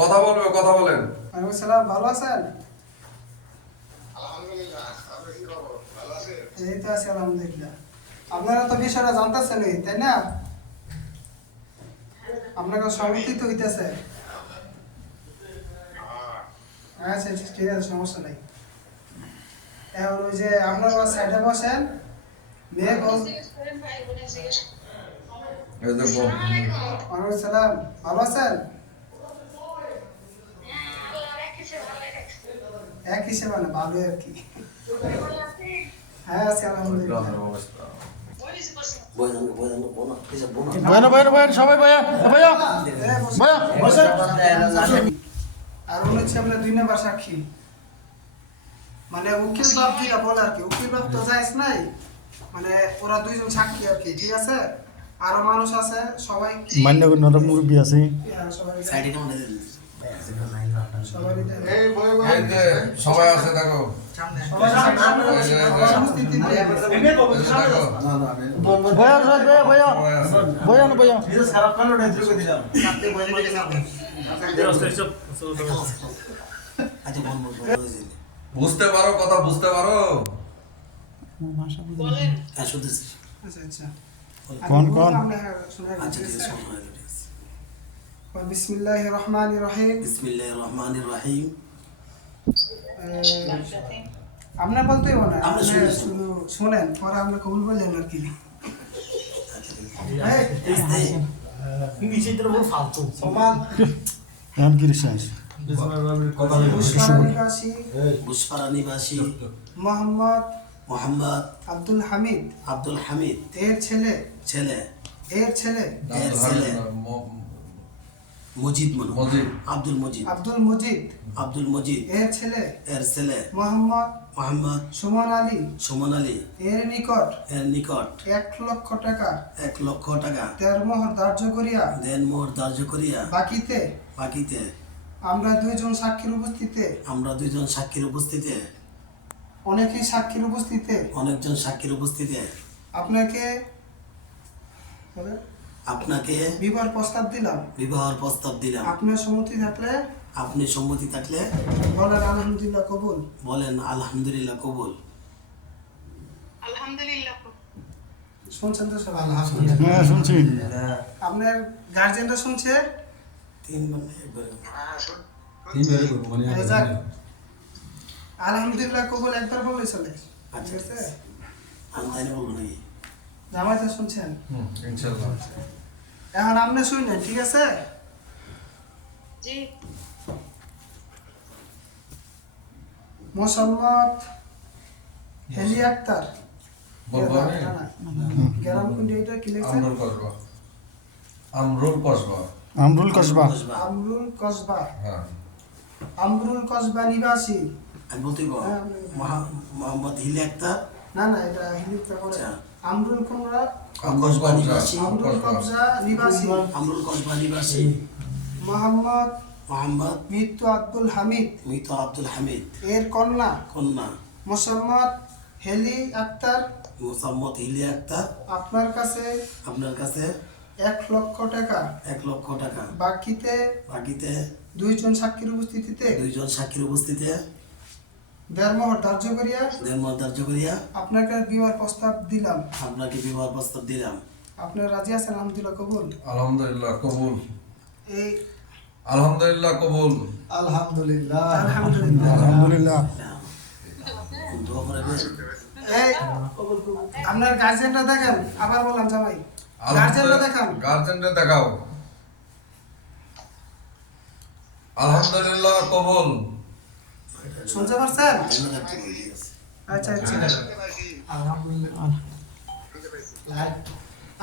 কথা বলবে, কথা বলেন। ভালো আছেন? এই তো আছি আলহামদুলিল্লাহ। আপনারা তো বিষয়টা জানতেছেন তাই না? আপনাকে সম্মতি তো হইতেছে। আচ্ছা ঠিক আছে, সমস্যা নাই। এখন ওই যে আপনারা সাইডে বসেন, মেয়ে সালাম, ভালো আছেন? এক হিসেবে না, ভালোই আর কি। হ্যাঁ আছি আলহামদুলিল্লাহ। আর হচ্ছে আমরা 2 নাম্বার সাক্ষী, মানে উকিল বাপ যেটা বলে আর কি, উকিল বাপ তো যাইস নাই, মানে ওরা 2 জন সাক্ষী আর কি, ঠিক আছে? আরো মানুষ আছে, সবাই মান্য নরম মুরব্বি আছে, সবাই সবাই আছে, দেখো বুঝতে পারো, কথা বুঝতে পারো। বিসমিল্লাহির রহমানির রহিম। আমরা বলতেই না, শুধু শুনেন, পরে আমরা কবুল বললেন আর কি। মোহাম্মদ আব্দুল হামিদ এর ছেলে আব্দুল মজিদ এর ছেলে মোহাম্মদ সুমন আলী এর নিকট 1 লক্ষ টাকা দেড় মোহর ধার্য করিয়া বাকিতে আমরা 2 জন সাক্ষীর উপস্থিতে অনেকজন সাক্ষীর উপস্থিতে আপনাকে বিবাহ প্রস্তাব দিলাম। আপনার সম্মতি থাকলে বলেন আলহামদুলিল্লাহ কবুল। শুনছেন তো সবাই? হ্যাঁ শুনছি। আপনার গার্জিয়ানরা শুনছে? 3 আলহামদুলিল্লাহ কবুল একবার বললে চলে। ঠিক আছে, জামাইতে শুনছেন? ইনশাআল্লাহ। এখন আপনি শুনেন, ঠিক আছে? মোসাম্মদ হেলি আক্তার, গ্রাম কোনটা, এটা কি লিখছেন? আমরুল কসবা নিবাসী। মোহাম্মদ হিলি আক্তার, না এটা হিলি আক্তার করে। আমরুল কসবা নিবাসী মোহাম্মদ মৃত্যু আব্দুল হামিদ এর কন্যা মোসাম্মদ হেলি আক্তার আপনার কাছে 1 লক্ষ টাকা বাকিতে 2 জন সাক্ষীর উপস্থিতিতে দেড় মোহর ধার্য করিয়া আপনাকে বিবাহ প্রস্তাব দিলাম। আপনার রাজি আছেন? আলহামদুলিল্লাহ কবুল। এই আলহামদুলিল্লাহ। এই আপনার গার্জিয়ানটা দেখেন, আবার বললাম জামাই, গার্জিয়ানটা দেখাও। আলহামদুলিল্লাহ কবুল। শুনতে পারছেন?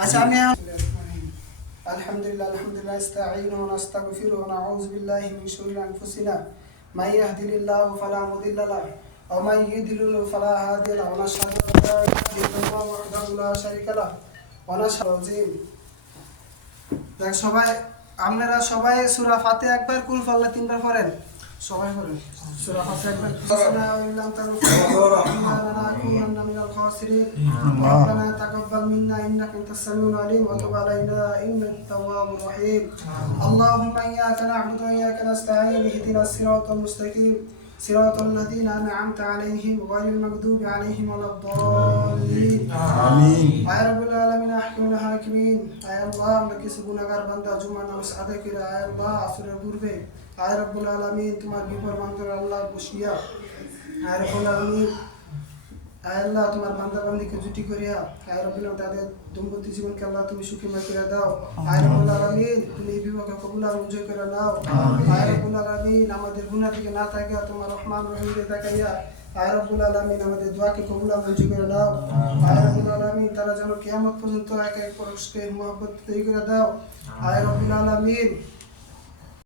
আচ্ছা আমি আলহামদুলিল্লাহ ইস্তাঈনু ওয়া নাস্তাগফিরু ওয়া নাউযু বিল্লাহি মিন শুরুরি আনফুসিনা মা ইয়াহদিহিল্লাহু ফালা মুদিল্লা লাহু ওয়া মান ইউদ্লিলহু ফালা হাদিয়া লাহু ওয়া নাশহাদু আল্লা ইলাহা ইল্লাল্লাহু ওয়াহদাহু লা শারীকা লাহু ওয়া নাশহাদু দেখ সবাই, আপনারা সবাই সূরা ফাতিহা একবার, কুল ফাল্লাহ 3 বার পড়েন। সবাই পড়েন সূরা ফাতিহা একবার। الخاسرين ربنا تقبل منا إنك أنت السميع العليم وتب علينا إنك التواب الرحيم اللهم إياك نعبد وإياك نستعين اهدنا الصراط المستقيم صراط الذين أنعمت عليهم غير المغضوب عليهم ولا الضالين আমিন আয় রব্বুল আলামিন আহকামুল হাকিমিন আয় আল্লাহ আমরা কিছু গুনাহগার বান্দা জুমার নামাজ আদায় করে আয় আল্লাহ আসরের পূর্বে আয় রব্বুল আলামিন তোমার বিপর বান্দার আল্লাহ বসিয়া আয় রব্বুল আলামিন আয় আল্লাহ তোমার বান্দা বান্দিকে জুটি করিয়া আয় রব্বুল আলামিন তাদের দম্পতি জীবনকে আল্লাহ তুমি সুখময় করে দাও আয় রব্বুল আলামিন তুমি এই বিবাহকে কবুল আর মঞ্জুর করে নাও আয় রব্বুল আলামিন আমাদের গুনাহ থেকে না থাকিয়া তোমার রহমান রহিমকে তাকাইয়া আয় রব্বুল আলামিন আমাদের দোয়াকে কবুল আর মঞ্জুর করে নাও আয় রব্বুল আলামিন তারা যেন কিয়ামত পর্যন্ত এক এক পুরুষকে মুহাব্বত তৈরি করে দাও আয় রব্বুল আলামিন